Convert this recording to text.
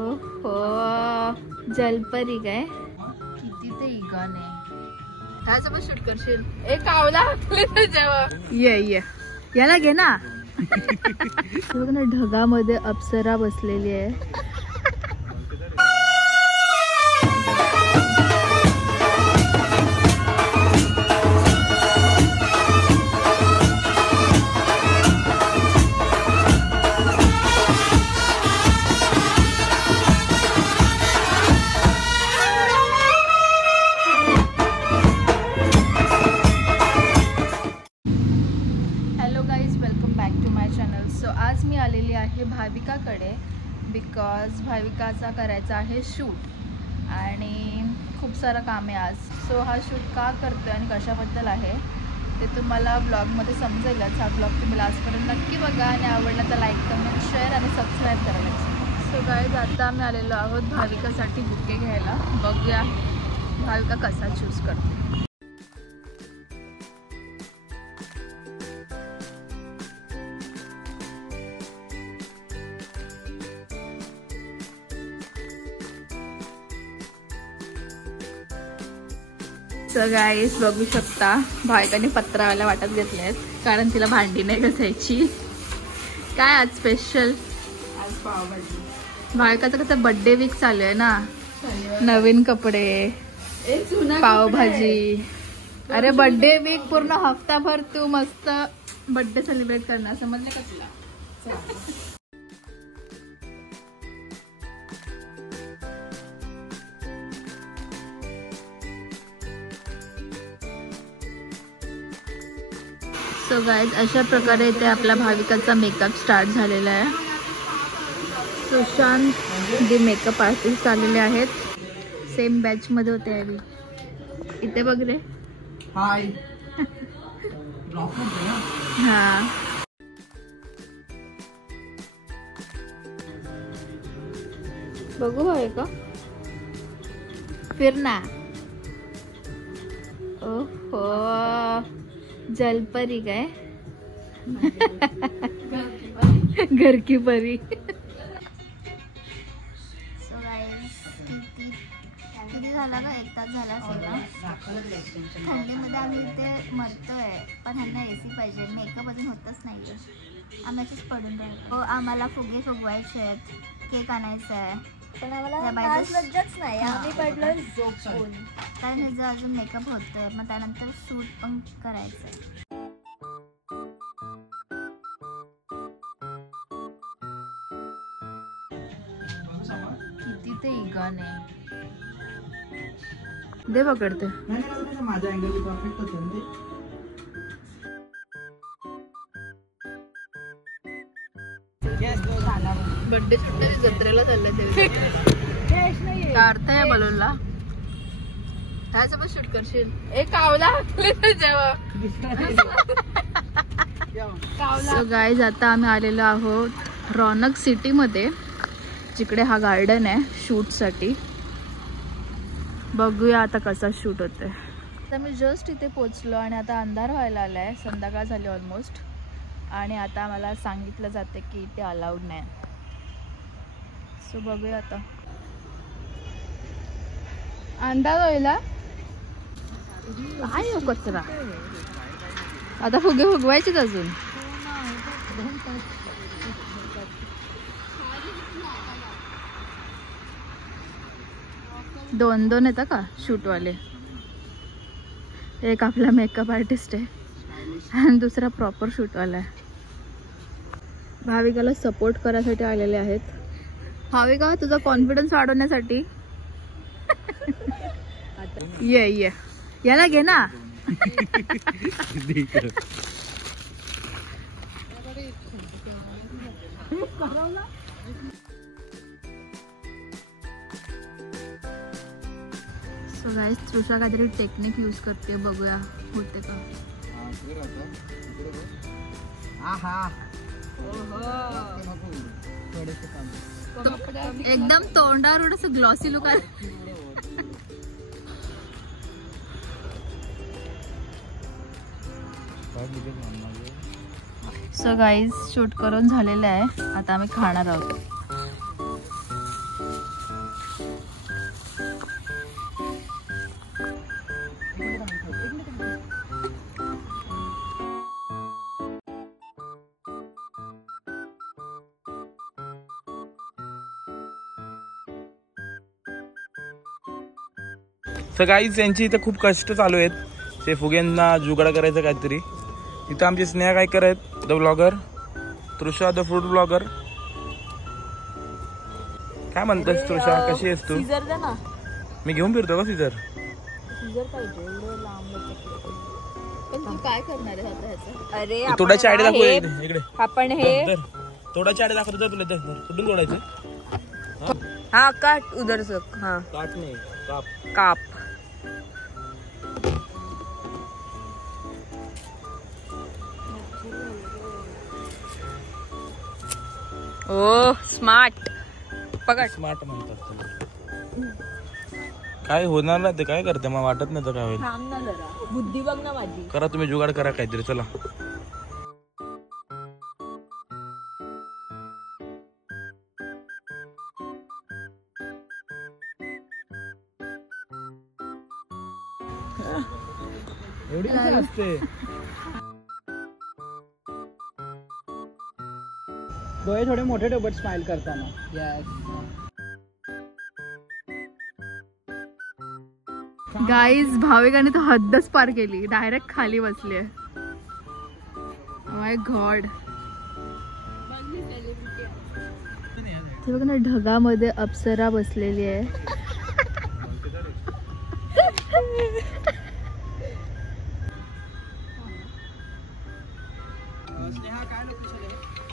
ओहो जलपरी काय किती ते इगॉन आहे. ह्यासोबत शूट करशील एक आवला ये याला घे ना. ढगामध्ये अप्सरा बसलेली आहे. आज मी आलेली आहे भाविकाकडे बिकॉज भाविकाचा करायचा आहे शूट आणि खूप सारं काम आहे आज. सो हा शूट का करतोय आणि कशाबद्दल आहे ते तुम्हाला ब्लॉगमध्ये समजेलच. हा ब्लॉग तुम्ही लास्टपर्यंत नक्की बघा आणि आवडला तर लाईक कमेंट शेअर आणि सबस्क्राईब करायला. सो गाईज आता आम्ही आलेलो आहोत भाविकासाठी बुके घ्यायला. बघूया भाविका कसा चूज करते. सो गाईस बघू शकता भाविकाने पत्रावाल्या वाटत घेतले आहेत कारण तिला भांडी नाही घासायची. काय आज स्पेशल? आज पावभाजी. भाविकाचा कसं बर्थडे वीक चालू आहे ना. नवीन कपडे पावभाजी. अरे बर्थडे वीक पूर्ण हफ्ताभर तू मस्त बर्थडे सेलिब्रेट करणार समजलं का तुला. सो गाईज अशा प्रकारे इथे आपला भाविकाचा मेकअप स्टार्ट झालेला आहे. सुशांत जे मेकअप आर्टिस्ट आलेले आहेत. सेम बॅच मध्ये होते आधी. इथे बघ रे. हाय. हा बघू आहे का फिर ना. ओहो जलपरी काय घर की परी. किती झाला का 1 तास झाला असेल ना. थंडीमध्ये आम्ही इथे मरतोय पण ह्यांना एसी पाहिजे. मेकअप अजून होतच नाही. आम्ही असेच पडून राहिलो. हो आम्हाला फुगे फुगवायचे आहेत. केक आणायचा आहे पण आम्हाला लज्जाच नाही. आम्ही पडलो झोपून कारण ह्याचं अजून मेकअप होतोय. मग त्यानंतर शूट पण करायचंय. किती ते इगॉन आहे. दे पकडते. माझ्या अँगल परफेक्ट होते. बर्थडे जत्रेला चाललंय ते. काढता या बलूनला. ह्यासोबत शूट करशील एक आवला जेव्हा. सो गाईज आता आम्ही आलेलो आहोत रौनक सिटी मध्ये जिकडे हा गार्डन आहे शूट साठी. बघूया आता कसा शूट होतोय. आता मी जस्ट इथे पोचलो आणि आता अंधार व्हायला आलाय. संध्याकाळ झाली ऑलमोस्ट आणि आता मला सांगितलं जाते की इथे अलाउड नाही. सो बघूया आता. अंदाज व्हायला काय हो कचरा. आता फुगे फुगवायचेच अजून. दोन येतात का शूटवाले. एक आपला मेकअप आर्टिस्ट आहे आणि दुसरा प्रॉपर शूटवाला आहे. भाविकाला सपोर्ट करायसाठी आलेले आहेत. भाविका तुझा कॉन्फिडन्स वाढवण्यासाठी ये याला घे ना. सो गाइस तृषा काहीतरी टेक्निक यूज करते. बघूया होते का. एकदम तोंडावर असं ग्लॉसी लुक आहे. सो गाईज शूट करून झालेलं आहे. आता आम्ही खाणार आहोत. तर गाईज यांची इथं खूप कष्ट चालू आहेत. ते फुग्यांना जुगाड करायचं काहीतरी. इथं आमचे स्नेहा काय करत the blogger, Trisha the fruit blogger. काय म्हणतोस तृषा, कशी आहेस तू? सीझर दे ना. मी घेऊन फिरतो का सीझर? सीझर पाहिजे, एवढं लांब पण तू काय करणार आहे आता ह्याचं? अरे तोडाची आयडी दाखव इकडे. आपण हे धर, तोडाची आयडी दाखवतो तुला. कुठून तोडायचं? हा काट उधर से. हाँ काट नाही, काप. काप. ओ स्मार्ट. पकड. स्मार्ट म्हणतात त्याला. काय होणार नाही ते, काय करते मला वाटत नाही तर काय होईल. थांब ना जरा, बुद्धी बघ ना माझी. करा तुम्ही जुगाड करा काहीतरी. चला एवढी कशी असते. डोळे थोडे मोठे ठेवत स्माइल करताना. यस. गाईज भाविकाने तर हद्दच पार केली, डायरेक्ट खाली बसली. My God. ते बघ ना, ढगामध्ये अप्सरा बसलेली आहे